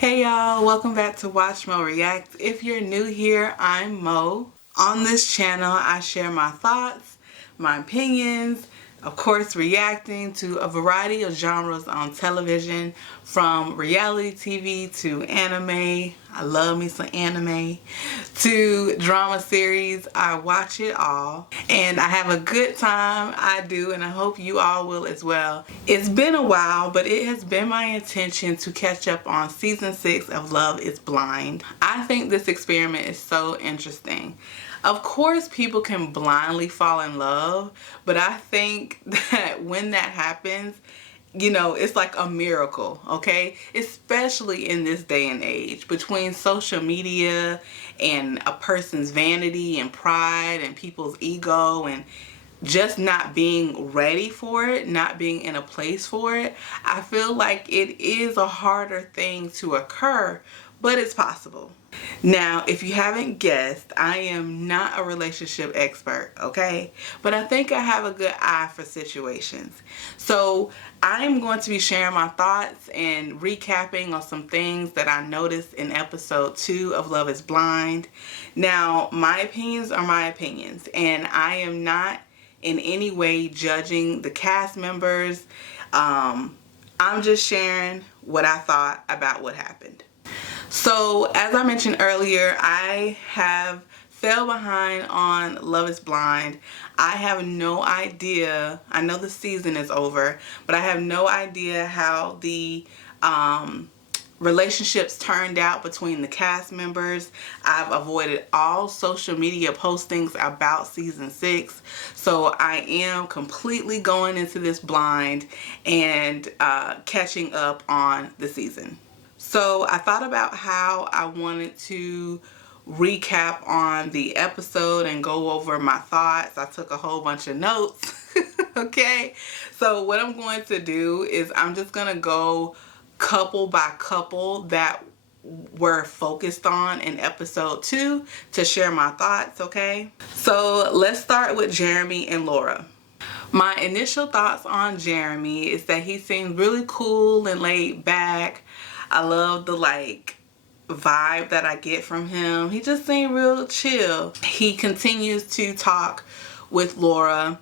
Hey y'all, welcome back to Watch Mo React. If you're new here, I'm Mo. On this channel, I share my thoughts, my opinions, of course reacting to a variety of genres on television, from reality TV to anime. I love me some anime. To drama series. I watch it all and I have a good time. I do, and I hope you all will as well. It's been a while, but it has been my intention to catch up on season 6 of Love is Blind. I think this experiment is so interesting. Of course, people can blindly fall in love, but I think that when that happens, you know, it's like a miracle, okay? Especially in this day and age, between social media and a person's vanity and pride and people's ego and just not being ready for it, not being in a place for it. I feel like it is a harder thing to occur, but it's possible. Now, if you haven't guessed, I am not a relationship expert, okay? But I think I have a good eye for situations. So I'm going to be sharing my thoughts and recapping on some things that I noticed in episode 2 of Love is Blind. Now, my opinions are my opinions, and I am not in any way judging the cast members. I'm just sharing what I thought about what happened. So, as I mentioned earlier, I have fell behind on Love is Blind. I have no idea. I know the season is over, but I have no idea how the relationships turned out between the cast members. I've avoided all social media postings about season 6, so I am completely going into this blind and catching up on the season. So I thought about how I wanted to recap on the episode and go over my thoughts. I took a whole bunch of notes. Okay, so what I'm going to do is I'm just gonna go couple by couple that were focused on in episode 2 to share my thoughts, okay? So let's start with Jeremy and Laura. My initial thoughts on Jeremy is that he seems really cool and laid back. I love the vibe that I get from him. He just seemed real chill. He continues to talk with Laura,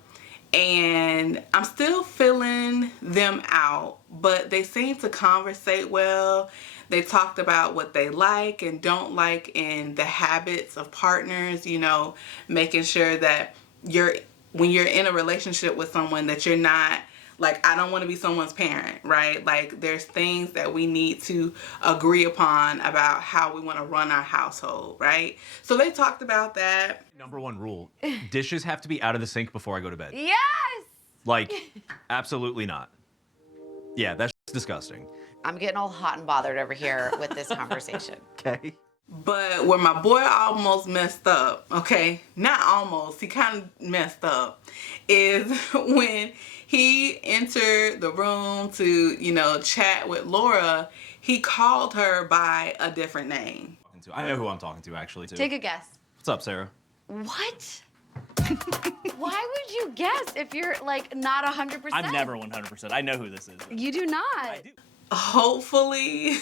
and I'm still feeling them out, but they seem to conversate well. They talked about what they like and don't like in the habits of partners, you know, making sure that when you're in a relationship with someone that you're not like, I don't want to be someone's parent, right? Like, there's things that we need to agree upon about how we want to run our household, right? So they talked about that. Number one rule, dishes have to be out of the sink before I go to bed. Yes! Like, absolutely not. Yeah, that's disgusting. I'm getting all hot and bothered over here with this conversation. Okay. But where my boy almost messed up, okay, not almost, he kind of messed up, is when he entered the room to, you know, chat with Laura, he called her by a different name. I know who I'm talking to, actually, too. Take a guess. What's up, Sarah? What? Why would you guess if you're, like, not 100%? I'm never 100%. I know who this is. You do not. I do. Hopefully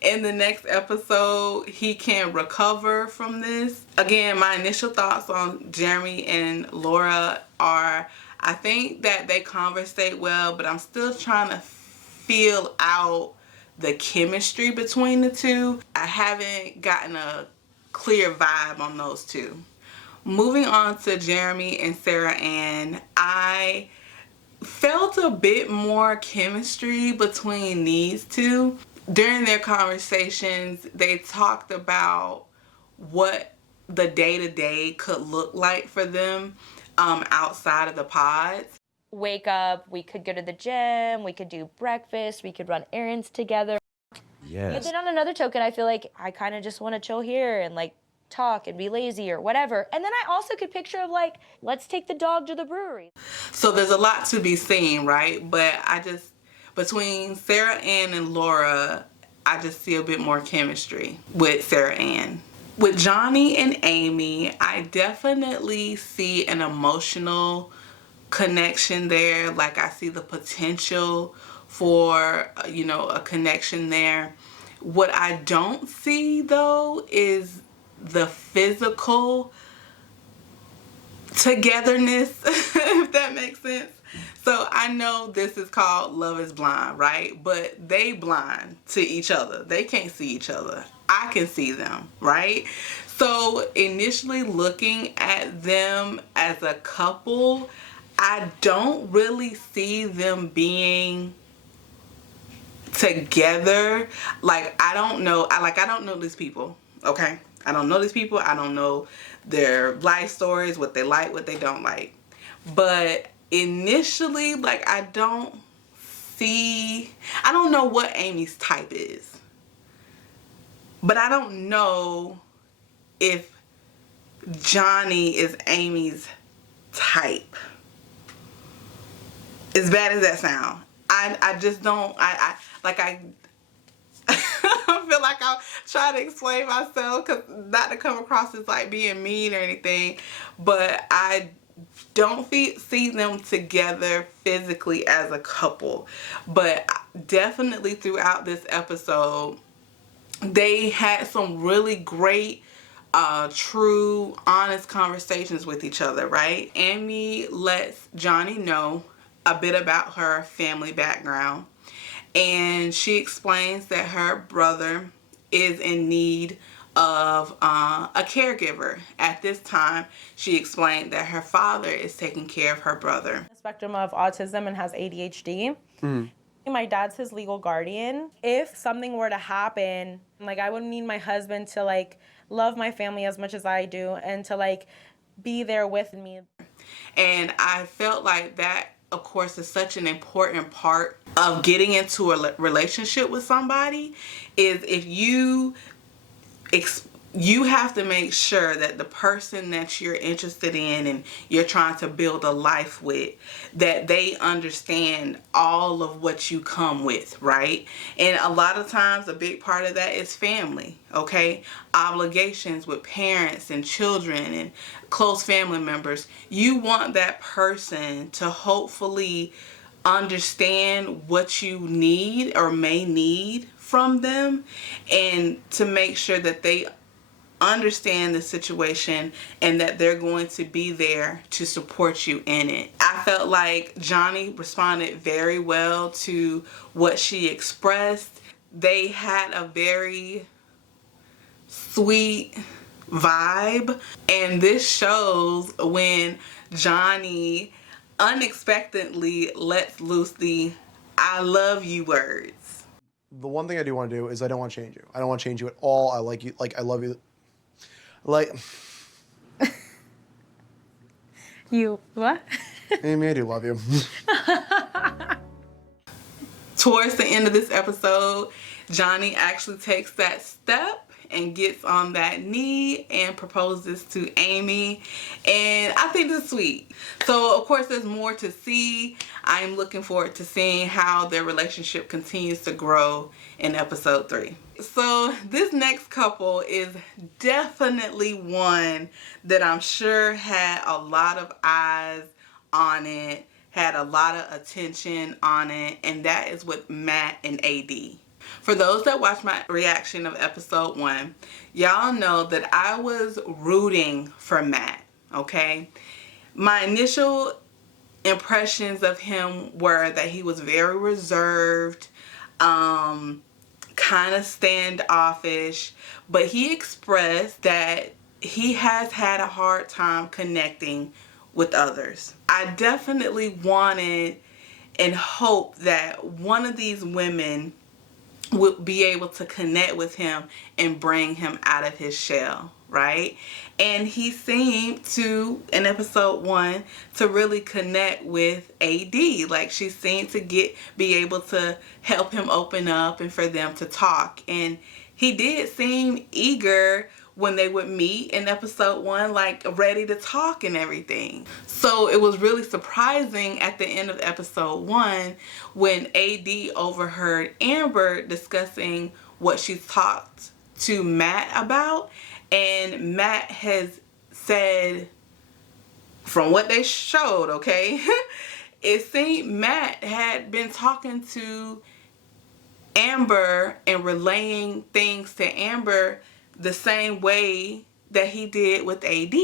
in the next episode he can recover from this. Again, my initial thoughts on Jeremy and Laura are, I think that they conversate well, but I'm still trying to feel out the chemistry between the two. I haven't gotten a clear vibe on those two. Moving on to Jeremy and Sara Ann, I felt a bit more chemistry between these two. During their conversations, they talked about what the day-to-day could look like for them outside of the pods. Wake up, we could go to the gym, we could do breakfast, we could run errands together. Yes. But then on another token, I feel like I kind of just want to chill here and like talk and be lazy or whatever. And then I also could picture of like, let's take the dog to the brewery. So there's a lot to be seen, right? But I just, between Sara Ann and Laura, I just see a bit more chemistry with Sara Ann. With Johnny and Amy, I definitely see an emotional connection there. Like, I see the potential for, you know, a connection there. What I don't see though is the physical togetherness, if that makes sense. So I know this is called Love is Blind, right? But they blind to each other. They can't see each other. I can see them, right? So initially looking at them as a couple, I don't really see them being together. Like, I don't know. I don't know these people, okay? I don't know these people. I don't know their life stories, what they like, what they don't like. But initially, like, I don't know what Amy's type is. But I don't know if Johnny is Amy's type. As bad as that sound. I just don't, I feel like I'll try to explain myself, cause not to come across as like being mean or anything, but I don't see them together physically as a couple. But definitely throughout this episode, they had some really great true, honest conversations with each other, right? Amy lets Johnny know a bit about her family background, and she explains that her brother is in need of a caregiver. At this time, she explained that her father is taking care of her brother. Spectrum of autism and has ADHD. My dad's his legal guardian. If something were to happen, like, I would need my husband to like love my family as much as I do and to like be there with me. And I felt like that, of course, is such an important part of getting into a relationship with somebody, is if you have to make sure that the person that you're interested in and you're trying to build a life with, that they understand all of what you come with, right? And a lot of times a big part of that is family, okay? Obligations with parents and children and close family members. You want that person to hopefully understand what you need or may need from them, and to make sure that they understand the situation and that they're going to be there to support you in it. I felt like Johnny responded very well to what she expressed. They had a very sweet vibe, and this shows when Johnny unexpectedly lets loose the "I love you" words. The one thing I do want to do is I don't want to change you. I don't want to change you at all. I like you. Like, I love you. Like, You what? Amy, I do love you. Towards the end of this episode, Johnny actually takes that step and gets on that knee and proposes to Amy, and I think it's sweet. So of course there's more to see. I'm looking forward to seeing how their relationship continues to grow in episode 3. So this next couple is definitely one that I'm sure had a lot of eyes on it, had a lot of attention on it, and that is with Matt and AD. For those that watched my reaction of episode 1, y'all know that I was rooting for Matt, okay? My initial impressions of him were that he was very reserved, kind of standoffish, but he expressed that he has had a hard time connecting with others. I definitely wanted and hoped that one of these women would be able to connect with him and bring him out of his shell, right? And he seemed to, in episode 1, to really connect with AD. Like, she seemed to be able to help him open up and for them to talk. And he did seem eager when they would meet in episode 1, like ready to talk and everything. So it was really surprising at the end of episode 1 when AD overheard Amber discussing what she talked to Matt about, and Matt has said, from what they showed, okay, it seemed Matt had been talking to Amber and relaying things to Amber the same way that he did with AD.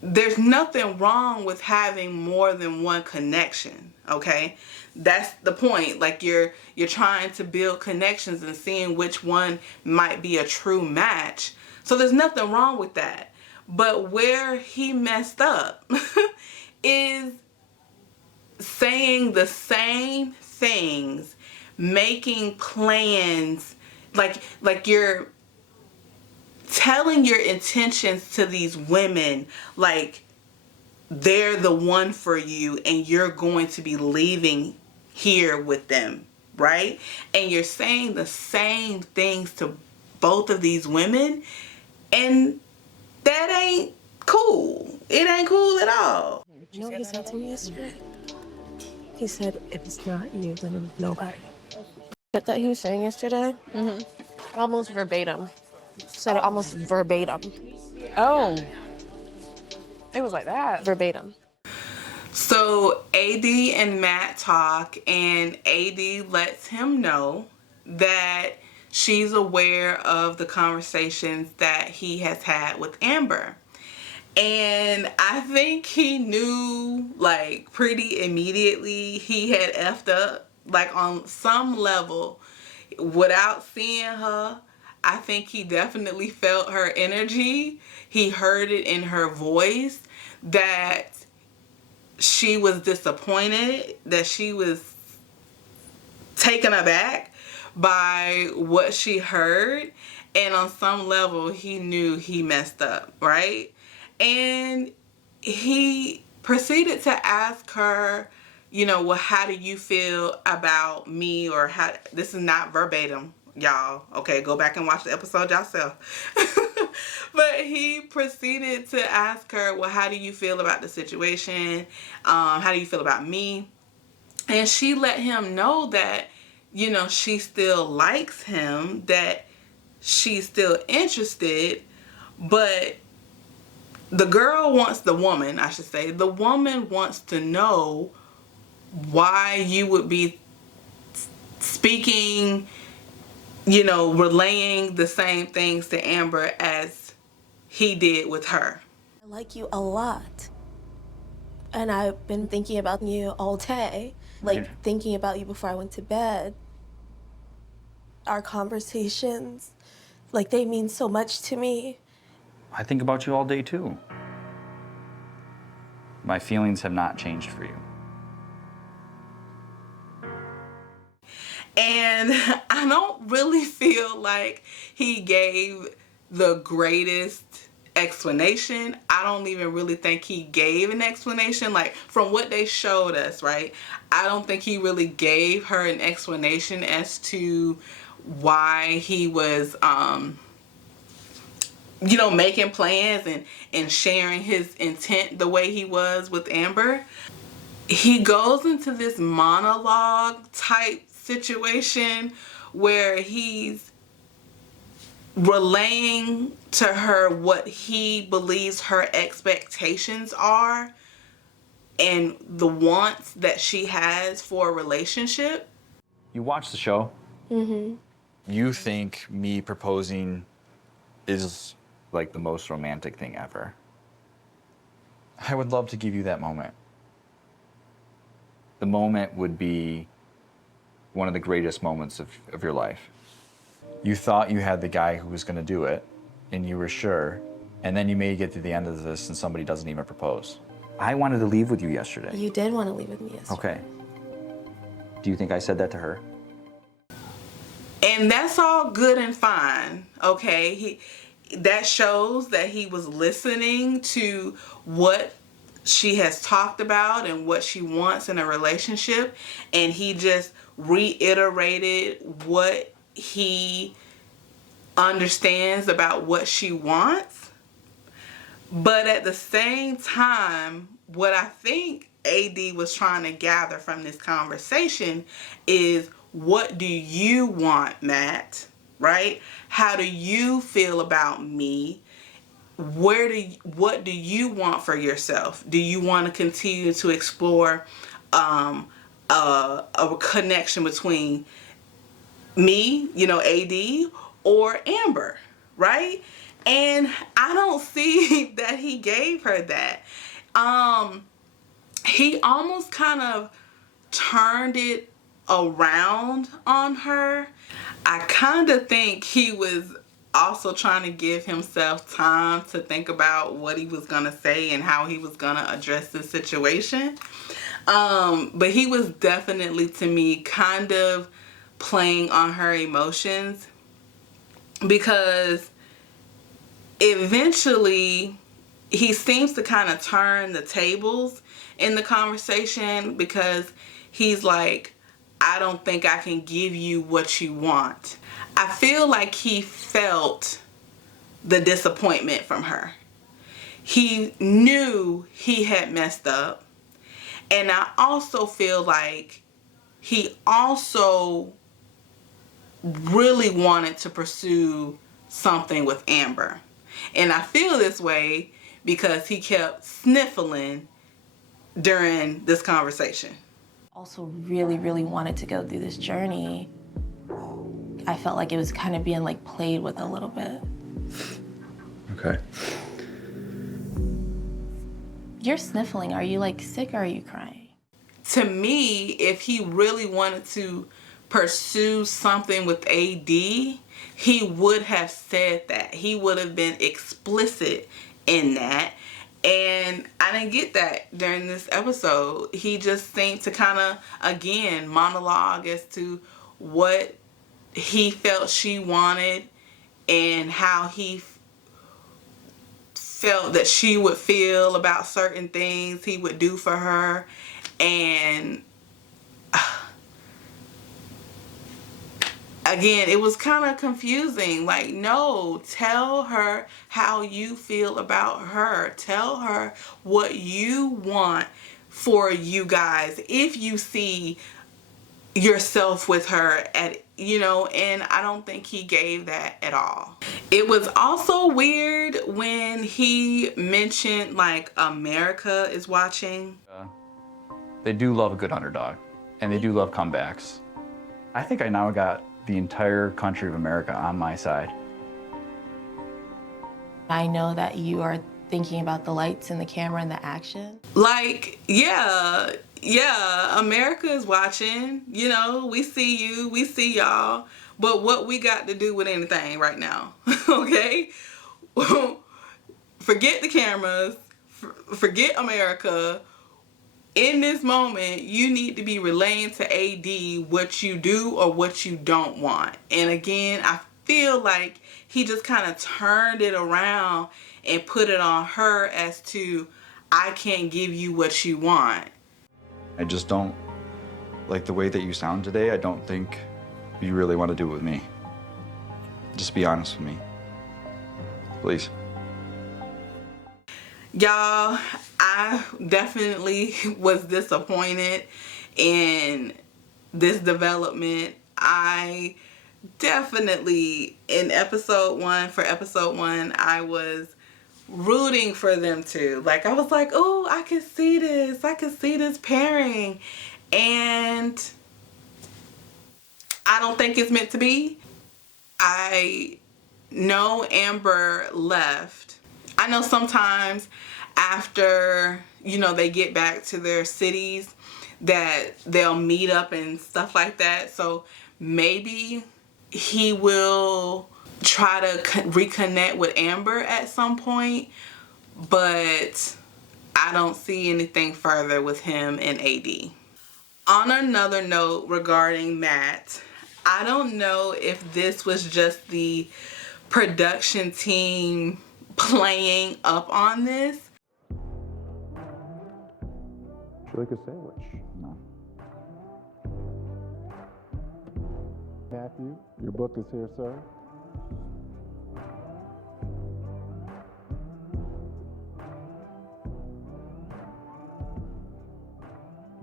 There's nothing wrong with having more than one connection, okay? That's the point. Like you're trying to build connections and seeing which one might be a true match. So there's nothing wrong with that. But where he messed up is saying the same things, making plans, like you're telling your intentions to these women like they're the one for you and you're going to be leaving here with them, right? And you're saying the same things to both of these women, and that ain't cool. It ain't cool at all. You know what he said to me yesterday? He said, if it's not you, then it's nobody. But that he was saying yesterday? Mm-hmm. Almost verbatim. Said it almost verbatim. Oh. It was like that. Verbatim. So AD and Matt talk, and AD lets him know that she's aware of the conversations that he has had with Amber. And I think he knew, like, pretty immediately he had effed up, like, on some level. Without seeing her, I think he definitely felt her energy. He heard it in her voice that she was disappointed, that she was taken aback by what she heard. And on some level, he knew he messed up, right? And he proceeded to ask her, you know, well, how do you feel about me? Or how, this is not verbatim, y'all. Okay, go back and watch the episode yourself. But he proceeded to ask her, well, how do you feel about the situation? How do you feel about me? And she let him know that, you know, she still likes him, that she's still interested, but the girl wants, the woman, I should say, the woman wants to know why you would be speaking, you know, relaying the same things to Amber as he did with her. I like you a lot. And I've been thinking about you all day. Like, thinking about you before I went to bed. Our conversations, like, they mean so much to me. I think about you all day, too. My feelings have not changed for you. And I don't really feel like he gave the greatest explanation. I don't even really think he gave an explanation. Like, from what they showed us, right? I don't think he really gave her an explanation as to why he was, you know, making plans and sharing his intent the way he was with Amber. He goes into this monologue type situation where he's relaying to her what he believes her expectations are and the wants that she has for a relationship. You watch the show? Mm-hmm. You think me proposing is like the most romantic thing ever. I would love to give you that moment. The moment would be one of the greatest moments of your life. You thought you had the guy who was gonna do it, and you were sure, and then you may get to the end of this and somebody doesn't even propose. I wanted to leave with you yesterday. You did want to leave with me yesterday. Okay. Do you think I said that to her? And that's all good and fine, okay? That shows that he was listening to what she has talked about and what she wants in a relationship, and he just reiterated what he understands about what she wants. But at the same time, what I think AD was trying to gather from this conversation is, what do you want, Matt? Right? How do you feel about me? What do you want for yourself? Do you want to continue to explore a connection between me, AD, or Amber, right? And I don't see that he gave her that. He almost kind of turned it around on her. I kind of think he was also trying to give himself time to think about what he was going to say and how he was going to address the situation. But he was definitely, to me, kind of playing on her emotions, because eventually he seems to kind of turn the tables in the conversation, because he's like, I don't think I can give you what you want. I feel like he felt the disappointment from her. He knew he had messed up. And I also feel like he also really wanted to pursue something with Amber. And I feel this way because he kept sniffling during this conversation. Also really, really wanted to go through this journey. I felt like it was kind of being like played with a little bit. Okay. You're sniffling. Are you like sick or are you crying? To me, if he really wanted to pursue something with AD, he would have said that. He would have been explicit in that. And I didn't get that during this episode. He just seemed to kind of, again, monologue as to what he felt she wanted and how he felt that she would feel about certain things he would do for her. And again, it was kind of confusing. Like, no, tell her how you feel about her. Tell her what you want for you guys if you see yourself with her and I don't think he gave that at all. It was also weird when he mentioned like America is watching. They do love a good underdog, and they do love comebacks. I think I now got the entire country of America on my side. I know that you are thinking about the lights and the camera and the action. Like, yeah, America is watching. We see you, we see y'all. But what we got to do with anything right now, okay? Forget the cameras, forget America. In this moment, you need to be relaying to AD what you do or what you don't want. And again, I feel like he just kind of turned it around and put it on her as to, I can't give you what you want. I just don't like the way that you sound today. I don't think you really want to do it with me. Just be honest with me, please. Y'all, I definitely was disappointed in this development. I definitely, for episode one, I was rooting for them too. Like, I was like, oh, I can see this pairing. And I don't think it's meant to be. I know Amber left. I know sometimes after, they get back to their cities that they'll meet up and stuff like that. So maybe he will try to reconnect with Amber at some point, but I don't see anything further with him and AD. On another note regarding Matt, I don't know if this was just the production team playing up on this. Would you like a sandwich? No. Matthew, your book is here, sir.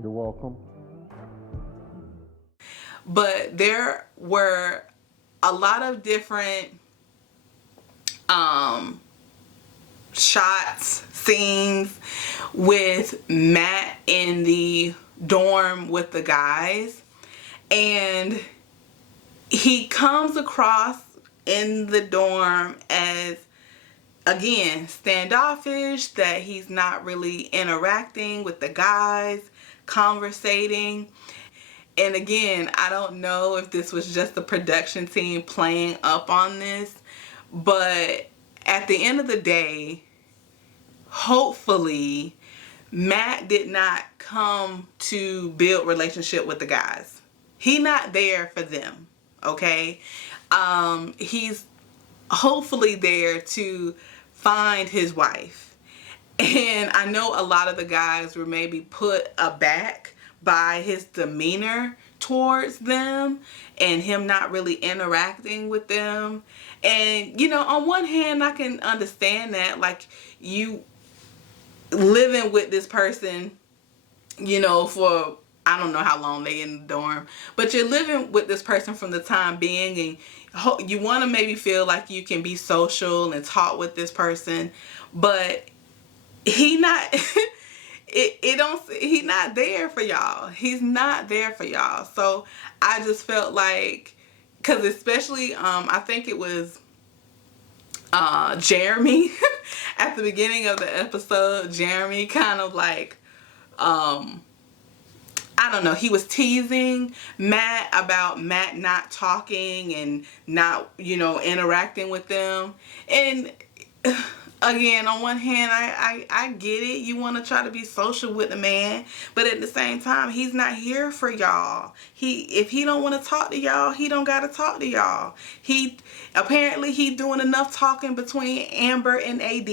You're welcome. But there were a lot of different shots, scenes with Matt in the dorm with the guys, and he comes across in the dorm as, again, standoffish, that he's not really interacting with the guys, conversating. And again, I don't know if this was just the production team playing up on this, but at the end of the day, hopefully, Matt did not come to build relationship with the guys. He's not there for them, okay? He's hopefully there to find his wife. And I know a lot of the guys were maybe put aback by his demeanor towards them and him not really interacting with them. And, you know, on one hand, I can understand that. Like, you living with this person, you know, for I don't know how long they in the dorm, but you're living with this person from the time being, and you want to maybe feel like you can be social and talk with this person, but he not he's not there for y'all. He's not there for y'all. So I just felt like, because especially I think it was Jeremy at the beginning of the episode. Jeremy kind of like I don't know, he was teasing Matt about Matt not talking and not, you know, interacting with them. And again, on one hand, I get it. You want to try to be social with the man, but at the same time, he's not here for y'all. If he don't want to talk to y'all, he don't got to talk to y'all. Apparently he doing enough talking between Amber and AD.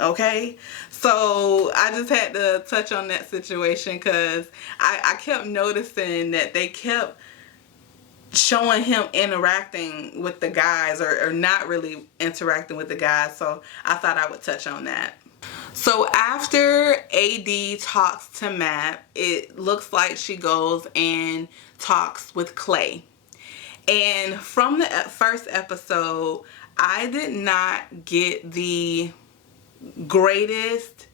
Okay, so I just had to touch on that situation because I kept noticing that they kept showing him interacting with the guys or not really interacting with the guys. So I thought I would touch on that. So after AD talks to Matt, it looks like she goes and talks with Clay. And from the first episode, I did not get the greatest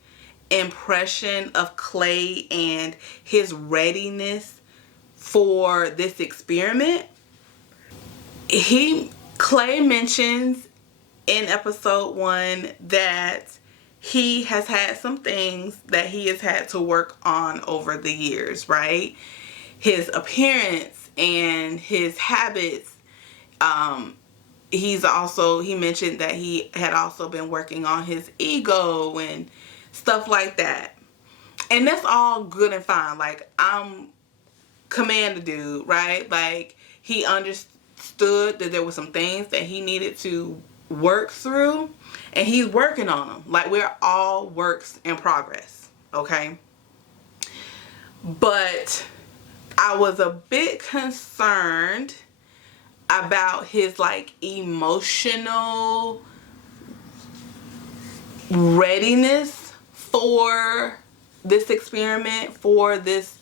impression of Clay and his readiness for this experiment. Clay mentions in episode 1 that he has had some things that he has had to work on over the years, right? His appearance and his habits. He mentioned that he had also been working on his ego and stuff like that. And that's all good and fine. Like, I'm Commander Dude, right? Like, he understood that there were some things that he needed to work through, and he's working on them. Like, we're all works in progress, okay? But I was a bit concerned about his like emotional readiness for this experiment, for this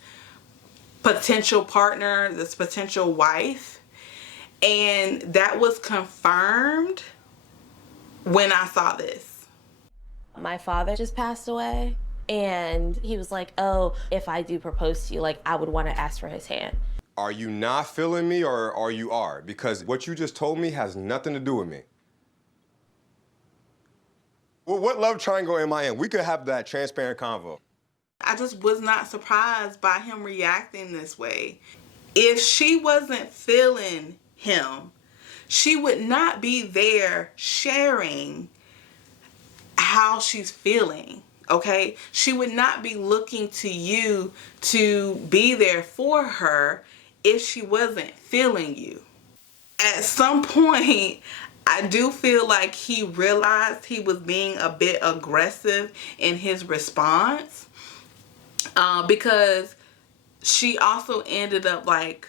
potential partner, this potential wife. And that was confirmed when I saw this. My father just passed away, and he was like, oh, if I do propose to you, like, I would want to ask for his hand. Are you not feeling me or you are? Because what you just told me has nothing to do with me. Well, what love triangle am I in? We could have that transparent convo. I just was not surprised by him reacting this way. If she wasn't feeling him, she would not be there sharing how she's feeling, okay? She would not be looking to you to be there for her if she wasn't feeling you. At some point, I do feel like he realized he was being a bit aggressive in his response, because she also ended up like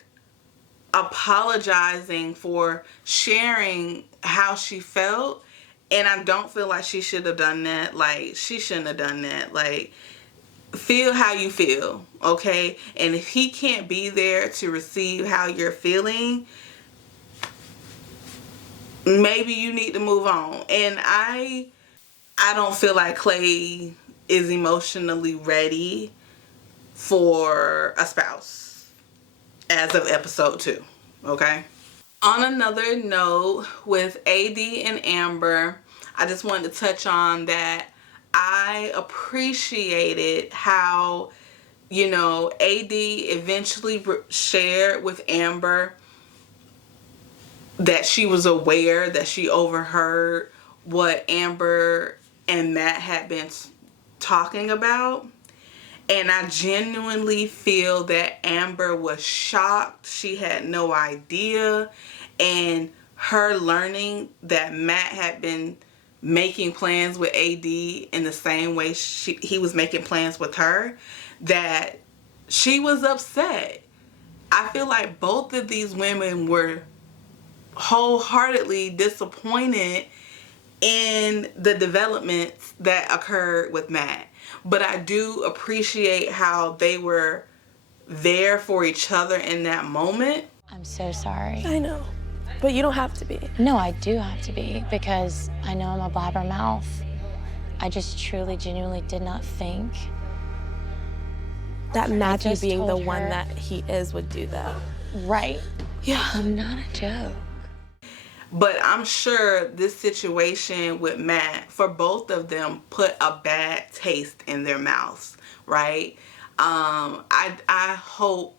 apologizing for sharing how she felt, and I don't feel like she should have done that. Like, she shouldn't have done that. Like, feel how you feel, okay? And if he can't be there to receive how you're feeling, maybe you need to move on. And I don't feel like Clay is emotionally ready for a spouse as of episode 2, okay? On another note, with AD and Amber, I just wanted to touch on that I appreciated how, you know, AD eventually shared with Amber that she was aware, that she overheard what Amber and Matt had been talking about. And I genuinely feel that Amber was shocked. She had no idea. And her learning that Matt had been making plans with AD in the same way he was making plans with her, that she was upset. I feel like both of these women were wholeheartedly disappointed in the developments that occurred with Matt. But I do appreciate how they were there for each other in that moment. I'm so sorry. I know, but you don't have to be. No, I do have to be, because I know I'm a blabbermouth. I just truly, genuinely did not think that Matthew just being the told one her- that he is would do that. Right. Yeah. I'm not a joke. But I'm sure this situation with Matt, for both of them, put a bad taste in their mouths, right? I hope,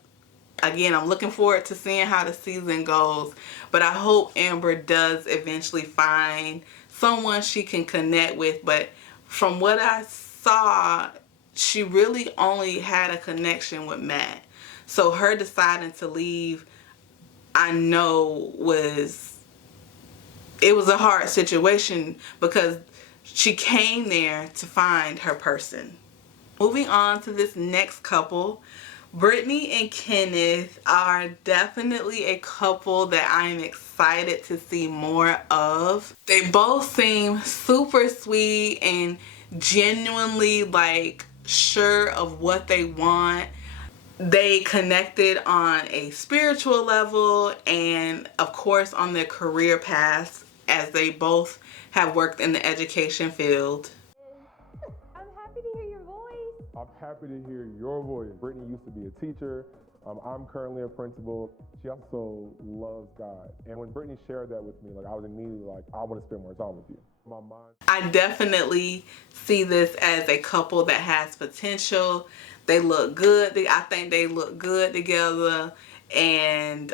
again, I'm looking forward to seeing how the season goes, but I hope Amber does eventually find someone she can connect with. But from what I saw, she really only had a connection with Matt. So her deciding to leave, I know it was a hard situation because she came there to find her person. Moving on to this next couple, Brittany and Kenneth are definitely a couple that I'm excited to see more of. They both seem super sweet and genuinely like sure of what they want. They connected on a spiritual level and of course on their career paths, as they both have worked in the education field. I'm happy to hear your voice. Brittany used to be a teacher. I'm currently a principal. She also loves God. And when Brittany shared that with me, like I was immediately like, I want to spend more time with you. My mind. I definitely see this as a couple that has potential. They look good. I think they look good together. And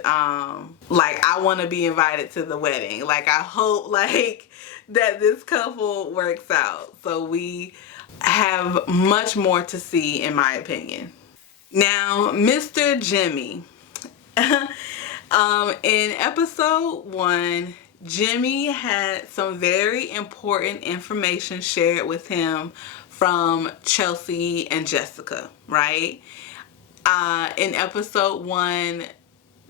like I want to be invited to the wedding. Like I hope like that this couple works out. So we have much more to see, in my opinion. Now, Mr. Jimmy. In episode 1, Jimmy had some very important information shared with him from Chelsea and Jessica, right? In episode 1,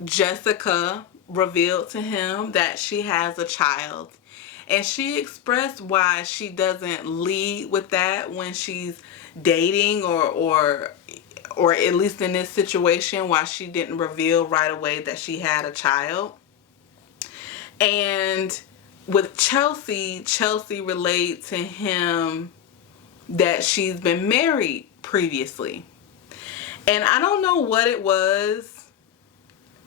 Jessica revealed to him that she has a child. And she expressed why she doesn't lead with that when she's dating or at least in this situation, why she didn't reveal right away that she had a child. And with Chelsea relayed to him that she's been married previously. And I don't know what it was,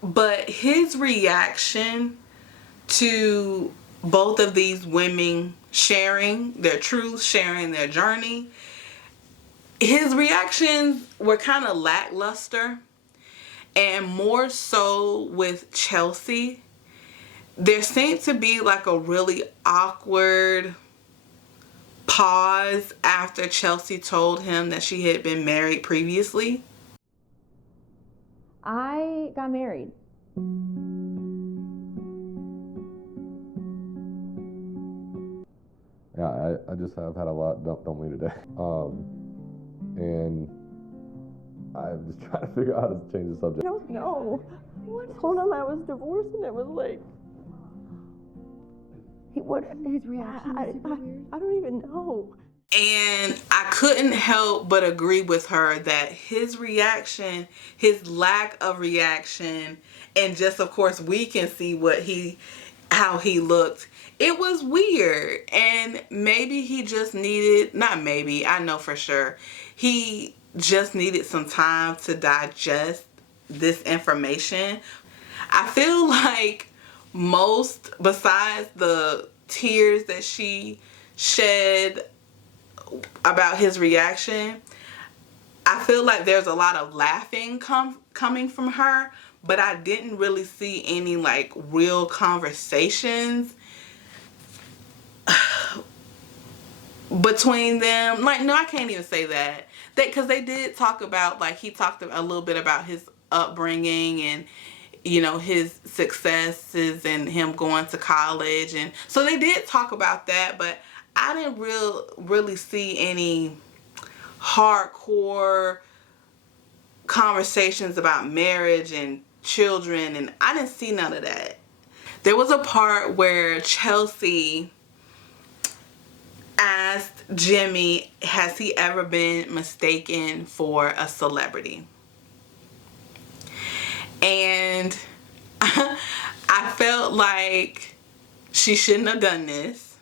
but his reaction to both of these women sharing their truth, sharing their journey, his reactions were kind of lackluster. And more so with Chelsea, there seemed to be like a really awkward pause after Chelsea told him that she had been married previously. I got married. Yeah, I just have had a lot dumped on me today. And I'm just trying to figure out how to change the subject. I don't know. I told him I was divorced and it was like, his reaction was super weird. I don't even know. And I couldn't help but agree with her that his reaction, his lack of reaction, and just of course we can see how he looked. It was weird. And maybe he just needed, not maybe, I know for sure, he just needed some time to digest this information. I feel like most, besides the tears that she shed about his reaction, I feel like there's a lot of laughing coming from her, but I didn't really see any like real conversations between them. Like, no, I can't even say that. Because they did talk about, like, he talked a little bit about his upbringing and, you know, his successes and him going to college. And so they did talk about that, but I didn't really see any hardcore conversations about marriage and children, and I didn't see none of that. There was a part where Chelsea asked Jimmy, has he ever been mistaken for a celebrity? And I felt like she shouldn't have done this.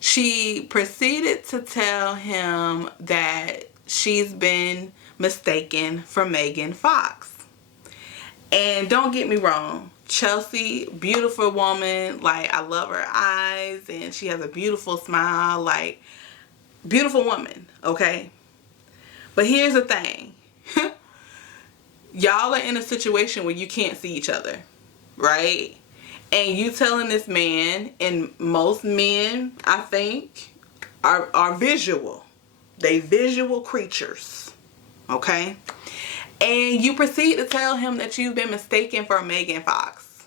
She proceeded to tell him that she's been mistaken for Megan Fox. And don't get me wrong, Chelsea, beautiful woman, like, I love her eyes, and she has a beautiful smile, like, beautiful woman, okay? But here's the thing. Y'all are in a situation where you can't see each other, right? And you telling this man, and most men, I think, are visual. They visual creatures, okay? And you proceed to tell him that you've been mistaken for Megan Fox.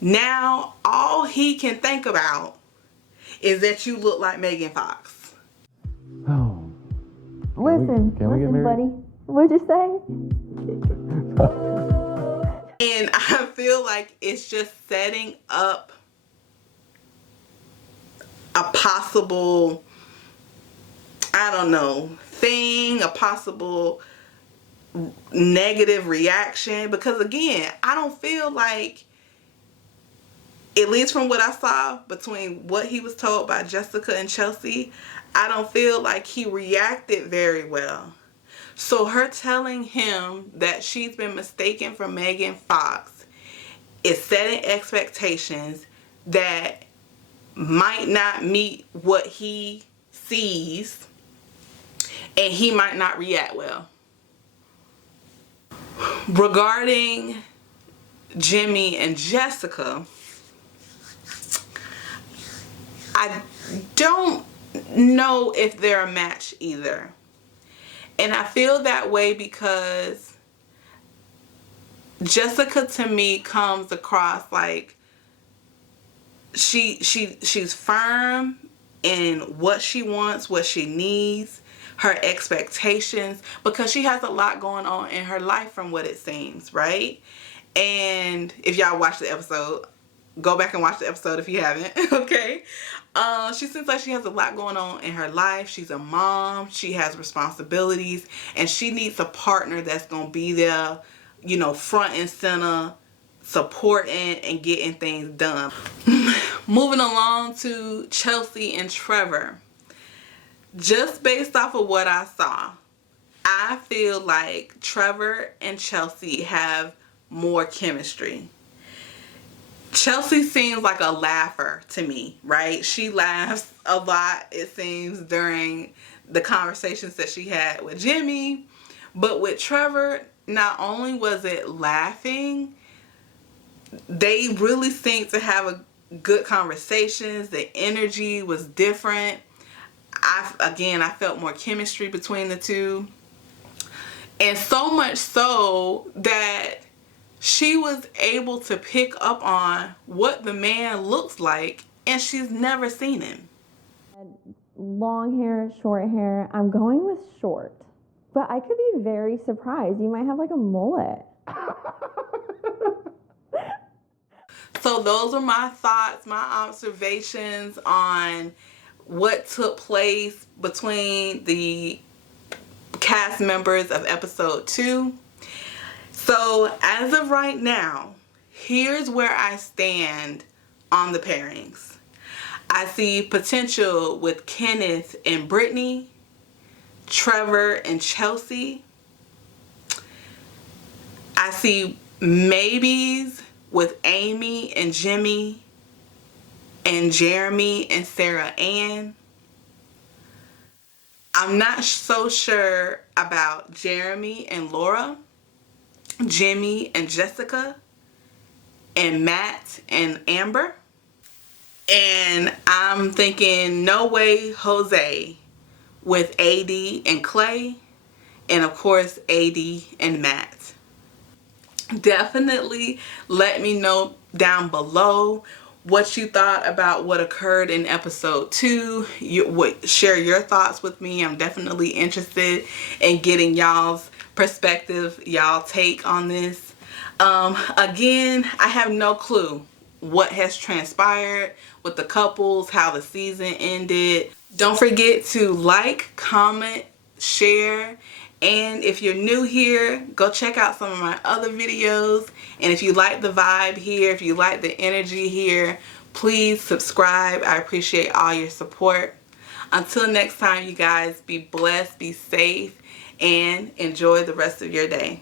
Now, all he can think about is that you look like Megan Fox. Oh. Listen, buddy. What'd you say? And I feel like it's just setting up a possible, I don't know, thing, a possible negative reaction. Because again, I don't feel like, at least from what I saw between what he was told by Jessica and Chelsea, I don't feel like he reacted very well. So her telling him that she's been mistaken for Megan Fox is setting expectations that might not meet what he sees, and he might not react well. Regarding Jimmy and Jessica, I don't know if they're a match either. And I feel that way because Jessica to me comes across like she's firm in what she wants, what she needs, her expectations, because she has a lot going on in her life from what it seems, right? And if y'all watch the episode, go back and watch the episode if you haven't, okay? She seems like she has a lot going on in her life. She's a mom. She has responsibilities. And she needs a partner that's going to be there, you know, front and center, supporting and getting things done. Moving along to Chelsea and Trevor. Just based off of what I saw, I feel like Trevor and Chelsea have more chemistry. Chelsea seems like a laugher to me, right? She laughs a lot, it seems, during the conversations that she had with Jimmy. But with Trevor, not only was it laughing, they really seemed to have a good conversations. The energy was different. I felt more chemistry between the two. And so much so that she was able to pick up on what the man looks like, and she's never seen him. Long hair, short hair. I'm going with short. But I could be very surprised. You might have like a mullet. So those are my thoughts, my observations on what took place between the cast members of episode 2. So as of right now, here's where I stand on the pairings. I see potential with Kenneth and Brittany, Trevor and Chelsea. I see maybes with Amy and Jimmy and Jeremy and Sara Ann. I'm not so sure about Jeremy and Laura, Jimmy and Jessica, and Matt and Amber. And I'm thinking No Way Jose with AD and Clay, and of course AD and Matt. Definitely let me know down below what you thought about what occurred in episode 2. Share your thoughts with me. I'm definitely interested in getting y'all's perspective, y'all take on this. Again, I have no clue what has transpired with the couples, how the season ended. Don't forget to like, comment, share, and if you're new here, go check out some of my other videos. And if you like the vibe here, if you like the energy here, please subscribe. I appreciate all your support. Until next time, you guys, be blessed, be safe, and enjoy the rest of your day.